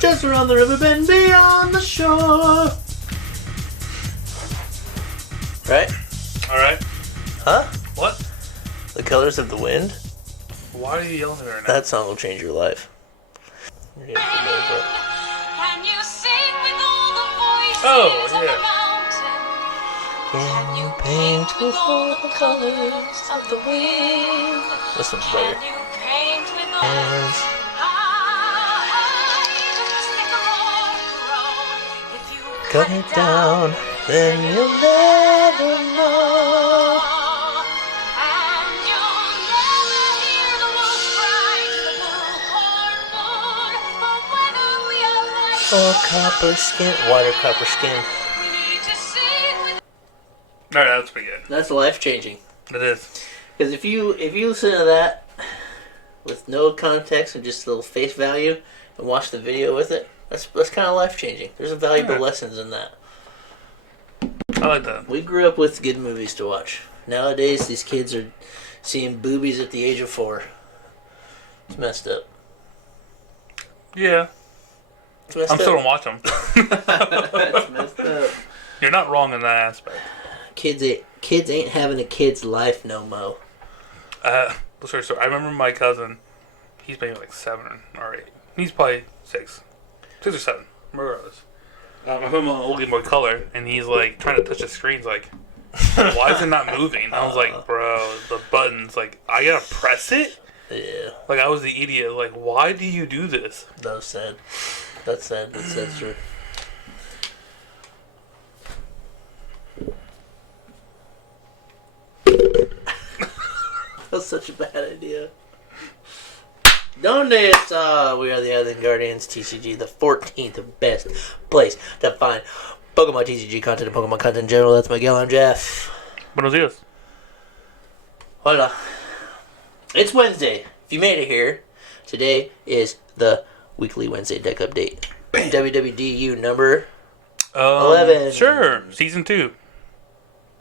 Just around the river bend beyond the shore. Right? Alright. Huh? What? The Colors of the Wind? Why are you yelling at me right now? That song will change your life. Can you sing with all the voices Oh, of yeah. the mountain? Can you paint With all the colors of the wind. Listen, Can brother. you paint with all Hands. If you Cut it down, then you'll never know. And you'll never hear the wolf cry to the bullhorn moon. But whether we are white Or copper skin, white or copper skin. we need to sing with. Alright, that's pretty good. That's life changing. It is. Because if you listen to that with no context and just a little face value and watch the video with it, that's kind of life changing. There's a valuable Yeah. lessons in that. I like that. We grew up with good movies to watch. Nowadays, these kids are seeing boobies at the age of 4. It's messed up. Yeah. It's messed I'm up. still gonna watch them. It's messed up. You're not wrong in that aspect. Kids ain't having a kid's life no mo. Sorry, I remember my cousin, he's maybe like 7 or 8. He's probably 6. 6 or 7. Regardless. I'm a little Game Boy Color, and he's like trying to touch the screens, like, why is it not moving? I was like, bro, the buttons, like, I gotta press it? Yeah, Like, I was the idiot. Like, why do you do this? that was sad. That's sad. That's true. That's such a bad idea. Donate! We are the Island Guardians TCG, the 14th best place to find Pokemon TCG content and Pokemon content in general. That's Miguel. I'm Jeff. Buenos dias. Hola. It's Wednesday. If you made it here, today is the weekly Wednesday deck update. Wwdu number 11. Sure. Season 2.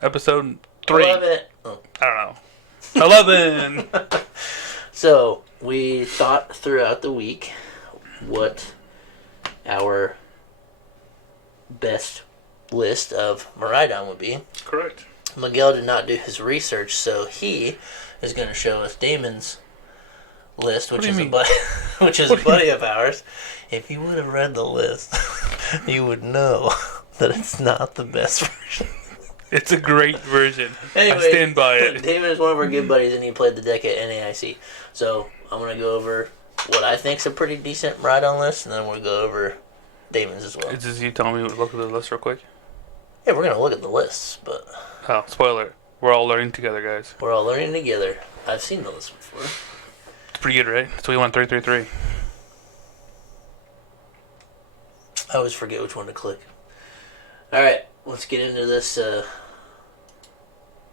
Episode 3. 11. Oh. I don't know. 11! So, we thought throughout the week what our best list of Miraidon would be. Correct. Miguel did not do his research, so he is going to show us Damon's list, which is a buddy of ours. If you would have read the list, you would know that it's not the best version. It's a great version. Anyway, I stand by it. Damon is one of our good buddies, and he played the deck at NAIC. So I'm going to go over what I think is a pretty decent Miraidon list, and then we'll go over Damon's as well. Is this you telling me to look at the list real quick? Yeah, we're going to look at the lists, but Oh, spoiler. We're all learning together, guys. we're all learning together. I've seen the list before. It's pretty good, right? So we went 333. I always forget which one to click. Alright, let's get into this. Dang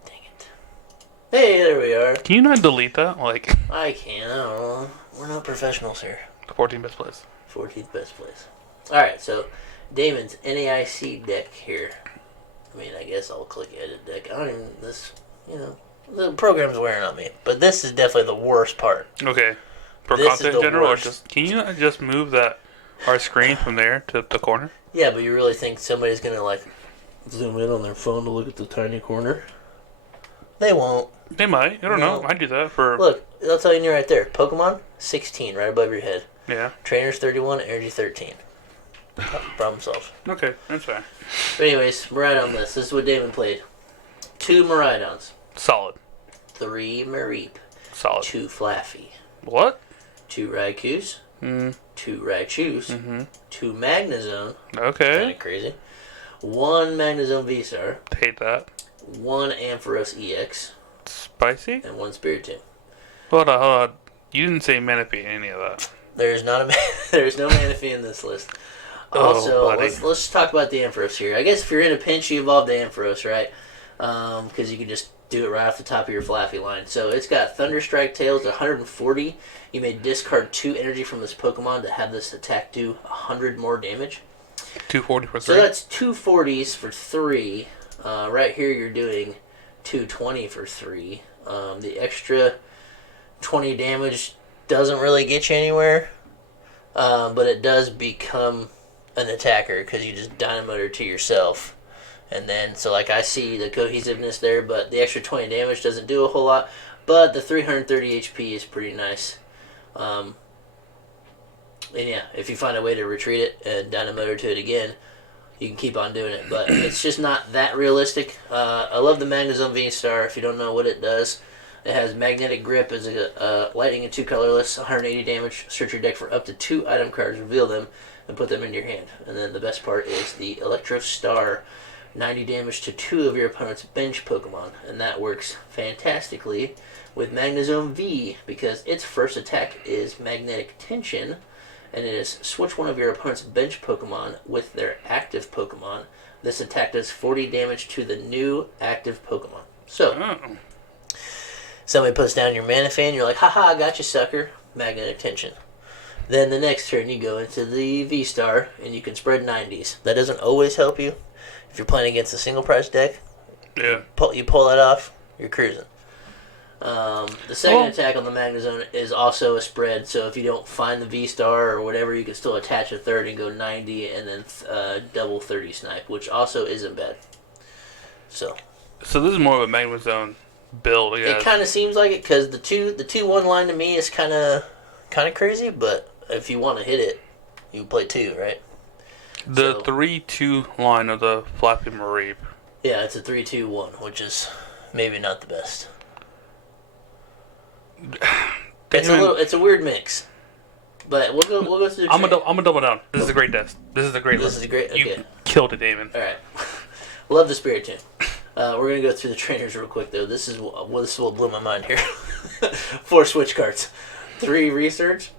it. Hey, there we are. Can you not delete that? Like, I can, I don't know. We're not professionals here. the 14th best place. 14th best place. Alright, so Damon's NAIC deck here. I mean, I guess I'll click edit deck. I don't even, the program's wearing on me. But this is definitely the worst part. Okay. For This is content the in general, or worst. just, can you not just move our screen from there to the corner? Yeah, but you really think somebody's gonna, like, zoom in on their phone to look at the tiny corner? They won't. They might. I don't know. No. I do that for... Look, I'll tell you right there. Pokemon, 16, right above your head. Yeah. Trainers, 31, Energy, 13. Problem solved. Okay, that's fine. But anyways, Miraidon list. This is what Damon played. 2 Miraidons. Solid. 3 Mareep. Solid. 2 Flaaffy. What? 2 Raikous. 2 Raichus. Mm-hmm. 2 Magnezone. Kind Okay. of crazy. 1 Magnezone VSTAR. Hate that. 1 Ampharos EX. Spicy? And 1 Spiritomb. Hold on. You didn't say Manaphy in any of that. There's no Manaphy in this list. Oh, Also, buddy. let's just talk about the Ampharos here. I guess if you're in a pinch, you evolve the Ampharos, right? Because you can just do it right off the top of your Flaaffy line. So it's got Thunderstrike Tails, 140. You may discard 2 energy from this Pokemon to have this attack do 100 more damage. 240 for 3. So that's 240s for 3. Right here you're doing 220 for 3. The extra 20 damage doesn't really get you anywhere, but it does become an attacker because you just dynamo her to yourself. And then, so like I see the cohesiveness there, but the extra 20 damage doesn't do a whole lot. But the 330 HP is pretty nice. And yeah, if you find a way to retreat it and dynamo her to it again, you can keep on doing it. But it's just not that realistic. I love the Magnezone VSTAR. If you don't know what it does, it has magnetic grip as a lightning and 2 colorless, 180 damage. Search your deck for up to 2 item cards, reveal them, and put them into your hand. And then the best part is the Electro Star, 90 damage to 2 of your opponent's bench Pokemon. And that works fantastically with Magnezone V, because its first attack is Magnetic Tension, and it is switch one of your opponent's bench Pokemon with their active Pokemon. This attack does 40 damage to the new active Pokemon. So, somebody puts down your mana fan, you're like, haha, I got you, sucker. Magnetic Tension. Then the next turn you go into the V-Star, and you can spread 90s. That doesn't always help you. If you're playing against a single price deck, Yeah. you pull that off, you're cruising. The second attack on the Magnezone is also a spread, so if you don't find the V-Star or whatever, you can still attach a third and go 90 and then double 30 snipe, which also isn't bad. So this is more of a Magnezone build, I guess. it kind of seems like it, because the 2-1 line to me is kind of crazy, but if you want to hit it, you play 2, right? The 3-2 line of the Flaaffy Mareep. Yeah, it's a 3-2-1, which is maybe not the best. It's a weird mix, but we'll go through. I'm gonna double down. This is a great list. This is a great list. This is great. Okay. You killed it, Damon. All right. Love the Spiritomb. We're gonna go through the trainers real quick though. This is what blew my mind here. 4 switch cards, 3 research,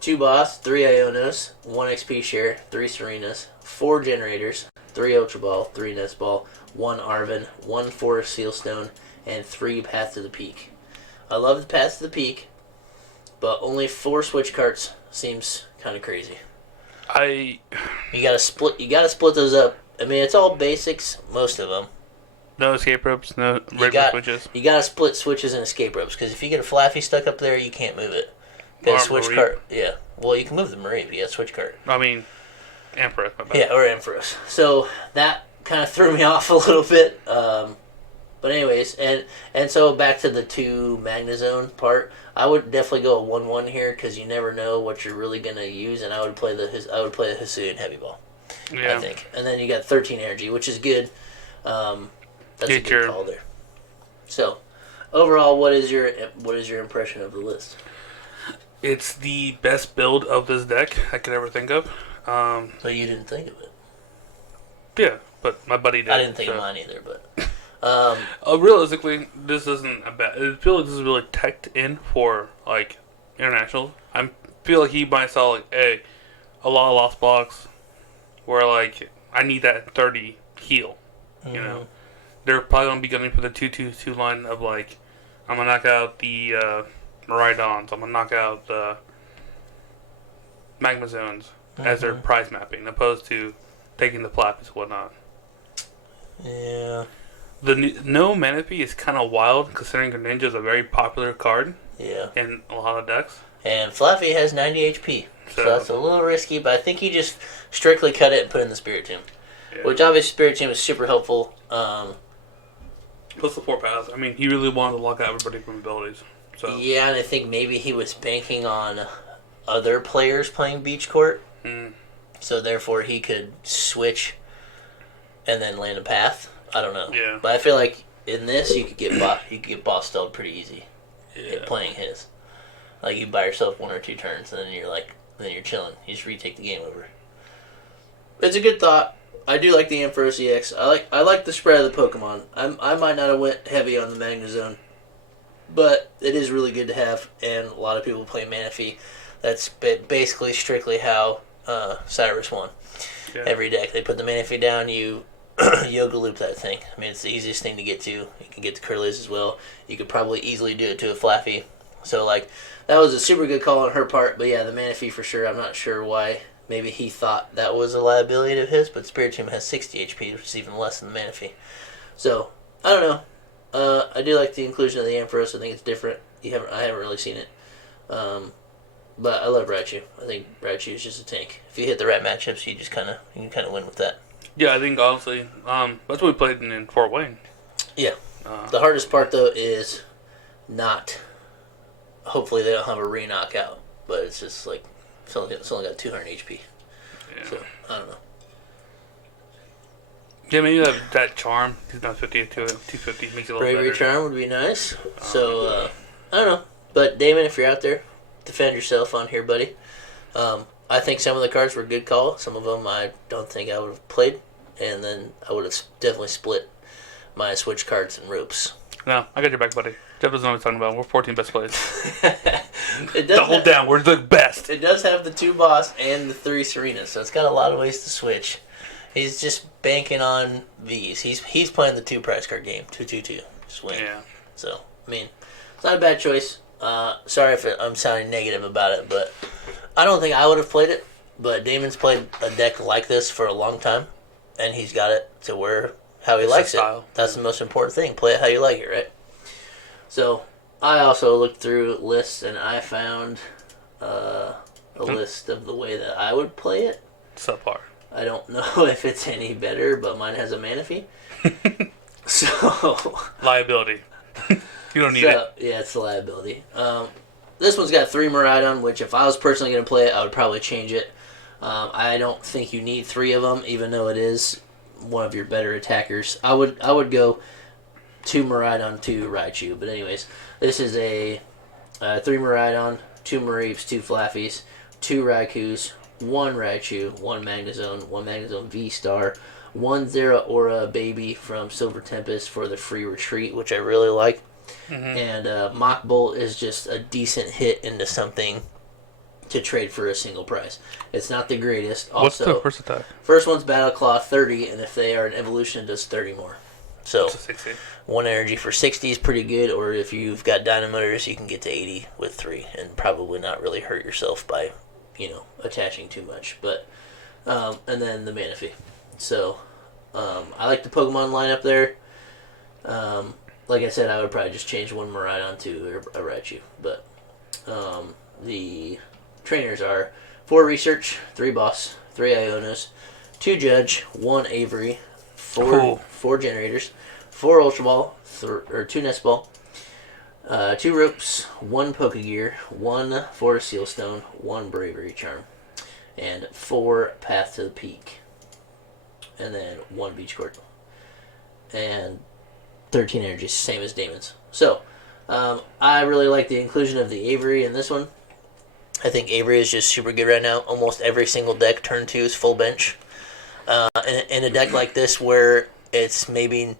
2 boss, 3 Ionos, 1 XP share, 3 Serenas, 4 generators, 3 Ultra Ball, 3 Nest Ball, 1 Arven, 1 Forest Sealstone, and 3 Path to the Peak. I love the Path to the Peak, but only 4 switch cards seems kind of crazy. You gotta split those up. I mean, it's all basics, most of them. No escape ropes, no regular switches. You gotta split switches and escape ropes, because if you get a Flaaffy stuck up there, you can't move it. Got a switch card. Yeah. Well, you can move the Mareep. Yeah, switch card. I mean, Ampharos. My bad. Yeah, or Ampharos. So that kind of threw me off a little bit. But anyways, and so back to the 2 Magnezone part, I would definitely go a 1-1 here, because you never know what you're really gonna use, and I would play the Hisuian Heavy Ball. Yeah. I think, and then you got 13 energy, which is good. That's a good call there. So, overall, what is your impression of the list? It's the best build of this deck I could ever think of. So you didn't think of it? Yeah, but my buddy did. I didn't think of mine either, but. Realistically, this isn't a bad. I feel like this is really teched in for like international. I feel like he might sell like a lot of lost blocks, where like I need that 30 heal. You know, they're probably gonna be going for the 2-2-2 line of like, I'm gonna knock out the Miraidons, I'm gonna knock out the Magnezones as their prize mapping, opposed to taking the Flaaffys and whatnot. Yeah. The no mana fee is kind of wild, considering Greninja is a very popular card. Yeah. In a lot of decks. And Flaaffy has 90 HP, so that's a little risky, but I think he just strictly cut it and put in the Spiritomb. Yeah. Which obviously Spiritomb is super helpful. Plus the 4 paths. I mean, he really wanted to lock out everybody from abilities. So. Yeah, and I think maybe he was banking on other players playing Beach Court. So therefore he could switch and then land a path. I don't know. Yeah. But I feel like in this you could get boss stalled pretty easy. Yeah. Playing his. Like you buy yourself 1 or 2 turns and then you're chilling. You just retake the game over. It's a good thought. I do like the Ampharos EX. I like the spread of the Pokemon. I might not have went heavy on the Magnezone, but it is really good to have, and a lot of people play Manaphy. That's basically strictly how Cyrus won. Yeah. Every deck. They put the Manaphy down, you yoga loop that thing. I mean, it's the easiest thing to get to. You can get to Curlies as well. You could probably easily do it to a Flaaffy. So, like, that was a super good call on her part, but yeah, the Manaphy for sure. I'm not sure why. Maybe he thought that was a liability of his, but Spiritomb has 60 HP, which is even less than the Manaphy. So, I don't know. I do like the inclusion of the Ampharos. I think it's different. I haven't really seen it. But I love Raichu. I think Raichu is just a tank. If you hit the right matchups, you can kind of win with that. Yeah, I think honestly, that's what we played in Fort Wayne. Yeah. The hardest part though is not. Hopefully they don't have a re-knockout, but it's just like it's only got 200 HP. Yeah. So I don't know. Yeah, maybe that charm, 250 to 250 makes it a little Bravery better. charm would be nice. So I don't know, but Damon, if you're out there, defend yourself on here, buddy. I think some of the cards were a good call. Some of them I don't think I would have played, and then I would have definitely split my Switch cards and ropes. No, I got your back, buddy. Jeff doesn't know what he's talking about. We're 14 best plays. It does Double down. We're the best. It does have the 2 boss and the 3 Serena, so it's got a lot of ways to switch. He's just banking on V's. He's playing the 2 prize card game, 2-2-2, just win. Yeah. So I mean, it's not a bad choice. Sorry if I'm sounding negative about it, but I don't think I would have played it. But Damon's played a deck like this for a long time, and he's got it to where how he likes it. That's the most important thing. Play it how you like it, right? So I also looked through lists, and I found a list of the way that I would play it. Subpar. I don't know if it's any better, but mine has a Manaphy. So Liability. You don't need it. Yeah, it's a liability. This one's got 3 Miraidon, which if I was personally going to play it, I would probably change it. I don't think you need 3 of them, even though it is one of your better attackers. I would go 2 Miraidon, 2 Raichu. But anyways, this is a 3 Miraidon, 2 Mareeps, 2 Flaaffys, 2 Raikous, 1 Raichu, 1 Magnezone V STAR, 1 Zeraora Baby from Silver Tempest for the free retreat, which I really like. Mm-hmm. And Mach Bolt is just a decent hit into something to trade for a single prize. It's not the greatest. Also, what's the first attack? First one's Battle Claw 30, and if they are an evolution, it does 30 more. So 60. 1 energy for 60 is pretty good, or if you've got Dynamotors, you can get to 80 with 3 and probably not really hurt yourself by, attaching too much. But and then the Manaphy. So I like the Pokemon lineup there. Like I said, I would probably just change 1 Miraidon to a Raichu. But the trainers are 4 Research, 3 Boss, 3 Ionos, 2 Judge, 1 Avery, 4 Generators, 4 Ultra Ball, 2 Nest Ball, 2 Ropes, 1 Pokegear, 1 Forest Seal Stone, 1 Bravery Charm, and 4 Path to the Peak, and then 1 Beach Court, and 13 energies, same as Damon's. So, I really like the inclusion of the Avery in this one. I think Avery is just super good right now. Almost every single deck turn 2 is full bench. In a deck like this where it's maybe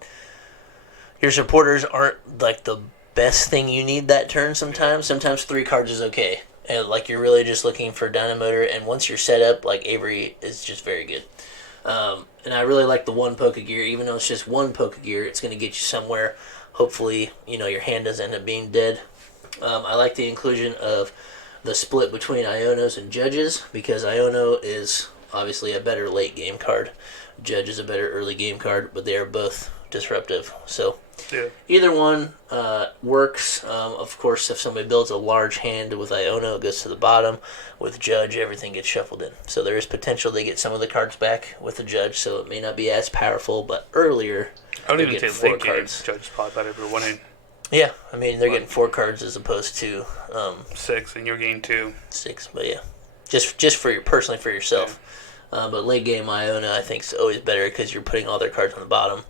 your supporters aren't like the best thing you need that turn sometimes. Sometimes 3 cards is okay. And like you're really just looking for Dynamotor, and once you're set up, like Avery is just very good. And I really like the 1 Pokegear. Even though it's just 1 Pokegear, it's going to get you somewhere. Hopefully, your hand doesn't end up being dead. I like the inclusion of the split between Ionos and Judges, because Iono is obviously a better late game card. Judge is a better early game card, but they are both disruptive. So yeah. Either one works. Of course, if somebody builds a large hand with Iono, it goes to the bottom. With Judge, everything gets shuffled in. So there is potential they get some of the cards back with the Judge, so it may not be as powerful, but earlier I don't even say 4 late cards. game. Judge is probably better for winning. Yeah, I mean, they're getting 4 cards as opposed to 6, and you're getting 2. 6, but yeah. Just for personally for yourself. Yeah. But late game Iona, I think, is always better because you're putting all their cards on the bottom.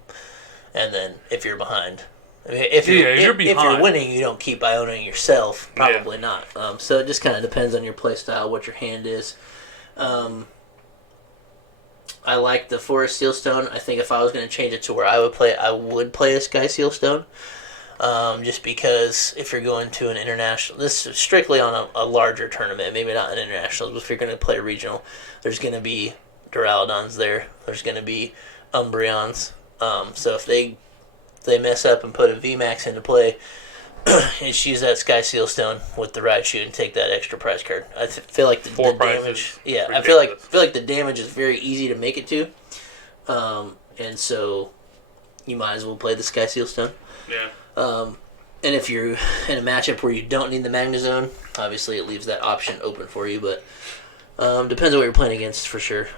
And then if you're behind, if you're winning, you don't keep Ionaing yourself. Probably not. So it just kind of depends on your play style, what your hand is. I like the Forest Sealstone. I think if I was going to change it to where I would play a Sky Sealstone. Just because if you're going to an international, this is strictly on a larger tournament, maybe not an international, but if you're going to play a regional, there's going to be Duraludons there. There's going to be Umbreons. So if they mess up and put a VMAX into play, just use that Sky Sealstone with the Raichu and take that extra prize card. I feel like the damage. Yeah, I feel like the damage is very easy to make it to, and so you might as well play the Sky Sealstone. Yeah. And if you're in a matchup where you don't need the Magnezone, obviously it leaves that option open for you, but depends on what you're playing against for sure.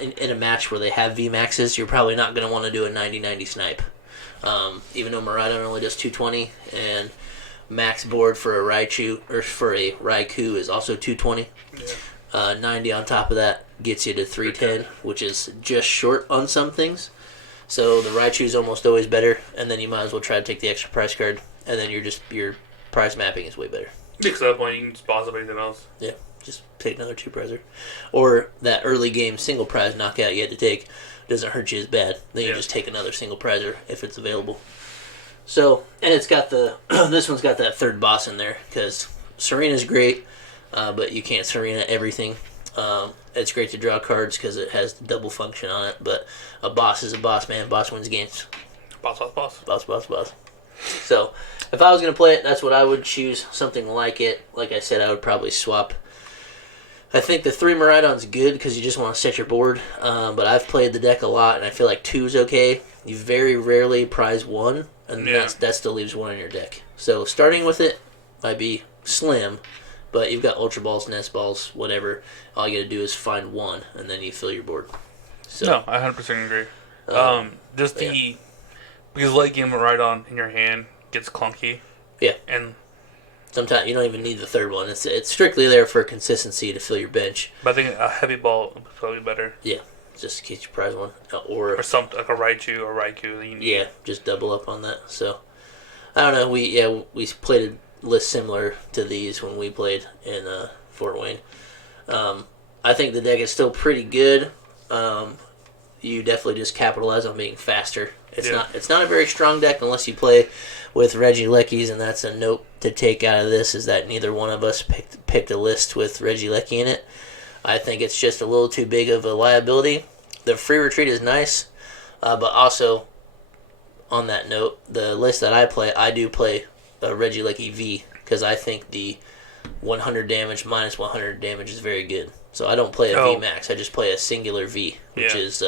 In a match where they have VMAXs, you're probably not going to want to do a 90-90 snipe. Even though Miraidon only does 220, and max board for a Raichu, or for a Raikou is also 220. Yeah. 90 on top of that gets you to 310, which is just short on some things. So the Raichu is almost always better, and then you might as well try to take the extra prize card, and then your prize mapping is way better. Because at that point you can just boss up anything else. Yeah, just take another 2-prizer. Or that early game single prize knockout you had to take doesn't hurt you as bad. Then you just take another single prizer if it's available. So, and it's got the, this one's got that third boss in there, because Serena's great, but you can't Serena everything. It's great to draw cards because it has the double function on it, but a boss is a boss, man. Boss wins games. Boss, boss, boss. Boss, boss, boss. So, if I was going to play it, that's what I would choose. Something like it. Like I said, I would probably swap. I think the 3 Miraidon's good because you just want to set your board, but I've played the deck a lot, and I feel like 2's okay. You very rarely prize 1, and that still leaves 1 in your deck. So, starting with it might be slim, but you've got Ultra Balls, Nest Balls, whatever. All you got to do is find 1, and then you fill your board. So, no, I 100% agree. Because late game Miraidon in your hand gets clunky. Yeah. And sometimes you don't even need the third one. It's strictly there for consistency to fill your bench. But I think a heavy ball would probably be better. Yeah, just in case you prize one. Or something like a Raichu or Raikou that you need. Yeah, just double up on that. So, I don't know. We played a list similar to these when we played in Fort Wayne. I think the deck is still pretty good. You definitely just capitalize on being faster. It's not a very strong deck unless you play with Regieleckis, and that's a note to take out of this, is that neither one of us picked a list with Regieleki in it. I think it's just a little too big of a liability. The free retreat is nice, but also, on that note, the list that I do play Regieleki V, because I think the 100 damage minus 100 damage is very good. So I don't play a V max, I just play a singular V, which is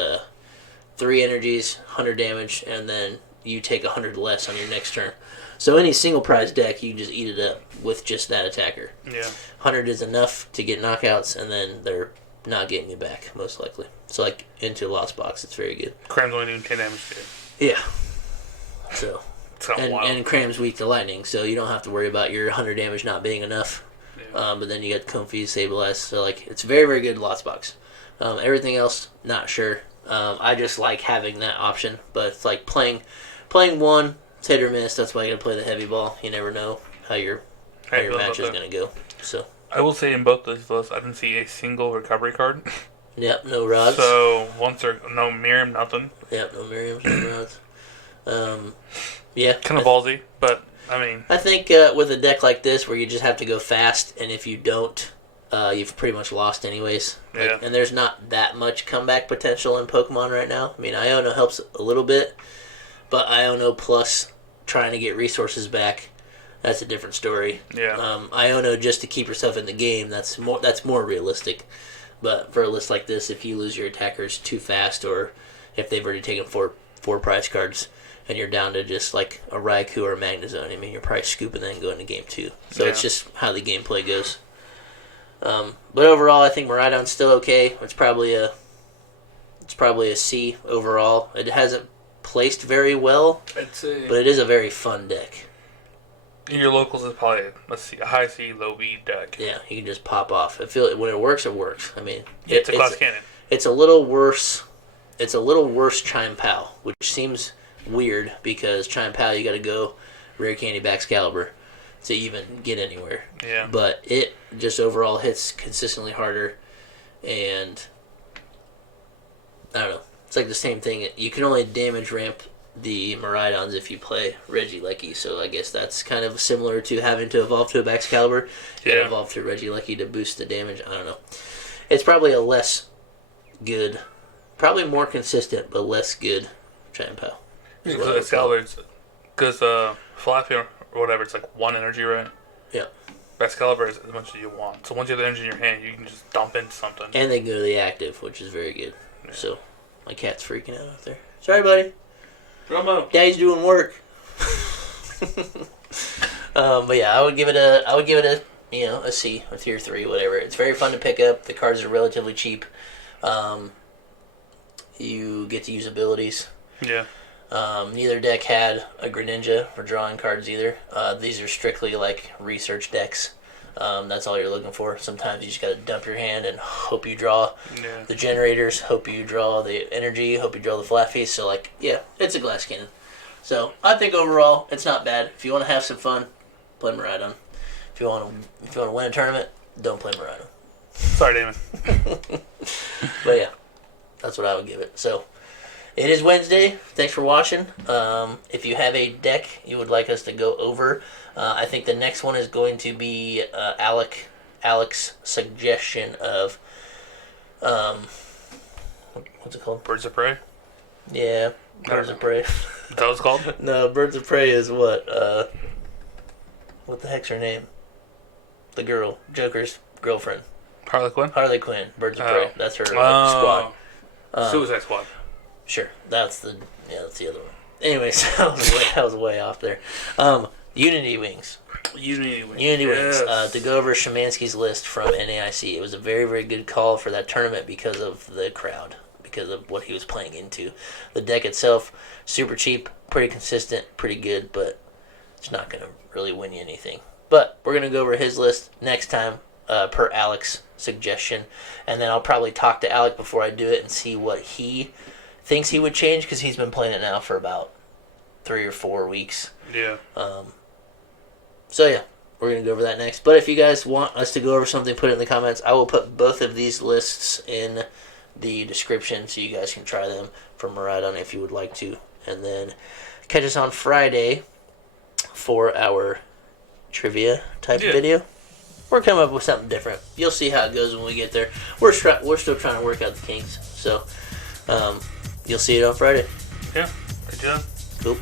3 energies, 100 damage, and then you take 100 less on your next turn. So any single prize deck, you just eat it up with just that attacker. Yeah. 100 is enough to get knockouts, and then they're not getting you back, most likely. So like into Lost Box, it's very good. Cram's only doing 10 damage to you. Yeah. So. Wild. And Cram's weak to lightning, so you don't have to worry about your 100 damage not being enough. Yeah. But then you got Comfy, Sableye, so like it's very, very good Lost Box. Everything else, not sure. I just like having that option, but it's like playing one, it's hit or miss. That's why you gotta play the heavy ball. You never know how your match is gonna go. So I will say in both those lists, I didn't see a single recovery card. Yep, no rods. So once there no Miriam, nothing. Yep, no Miriams, no rods. Yeah, kind of ballsy, but I mean, I think with a deck like this where you just have to go fast, and if you don't, you've pretty much lost anyways. Yeah. And there's not that much comeback potential in Pokemon right now. I mean, Iono helps a little bit, but Iono plus trying to get resources back, that's a different story. Yeah. Iono just to keep yourself in the game, that's more realistic. But for a list like this, if you lose your attackers too fast, or if they've already taken four prize cards, and you're down to just like a Raikou or a Magnezone, I mean, you're probably scooping that and going to game 2. So it's just how the gameplay goes. But overall, I think Miraidon's still okay. It's probably a C overall. It hasn't placed very well, I'd say, but it is a very fun deck. In your locals is probably a high C, low B deck. Yeah, you can just pop off. When it works, it works. I mean, it's a glass cannon. It's a little worse. It's a little worse Chime PAL, which seems weird because Chime PAL you got to go Rare Candy Baxcalibur to even get anywhere. Yeah. But it just overall hits consistently harder, and I don't know. It's like the same thing. You can only damage ramp the Miraidons if you play Regieleki, so I guess that's kind of similar to having to evolve to a Baxcalibur. You gotta evolve to Regieleki to boost the damage. I don't know. It's probably a less good, probably more consistent, but less good Chime PAL. Because Flaaffy or whatever, it's like 1 energy, right? Yeah. Baxcalibur is as much as you want. So once you have the energy in your hand, you can just dump into something. And they can go to the active, which is very good. Yeah. So, my cat's freaking out there. Sorry, buddy. Drama. Daddy's doing work. But yeah, I would give it a a C, a tier 3, whatever. It's very fun to pick up. The cards are relatively cheap. You get to use abilities. Yeah. Neither deck had a Greninja for drawing cards either. These are strictly like research decks. That's all you're looking for. Sometimes you just gotta dump your hand and hope you draw the generators, hope you draw the energy, hope you draw the Flaaffy. So like, yeah, it's a glass cannon. So I think overall it's not bad. If you want to have some fun, play Miraidon. If you want to win a tournament, don't play Miraidon. Sorry, Damon. But yeah, that's what I would give it. So it is Wednesday. Thanks for watching. If you have a deck you would like us to go over, I think the next one is going to be Alex's suggestion of what's it called? Birds of Prey. Yeah, Birds of Prey. Is that what it's called? No, Birds of Prey is what? What the heck's her name? The girl, Joker's girlfriend. Harley Quinn. Harley Quinn. Birds of Prey. That's her squad. Suicide Squad. Sure, that's the other one. Anyways, I was way off there. Unity Wings. Unity Wings. To go over Szymanski's list from NAIC. It was a very, very good call for that tournament because of the crowd, because of what he was playing into. The deck itself, super cheap, pretty consistent, pretty good, but it's not going to really win you anything. But we're going to go over his list next time, per Alex's suggestion, and then I'll probably talk to Alec before I do it and see what he thinks he would change, because he's been playing it now for about 3 or 4 weeks. Yeah. So yeah, we're going to go over that next. But if you guys want us to go over something, put it in the comments. I will put both of these lists in the description so you guys can try them for Miraidon if you would like to. And then catch us on Friday for our trivia type of video. We're coming up with something different. You'll see how it goes when we get there. We're still trying to work out the kinks. So you'll see it on Friday. Yeah. Right, John. Cool.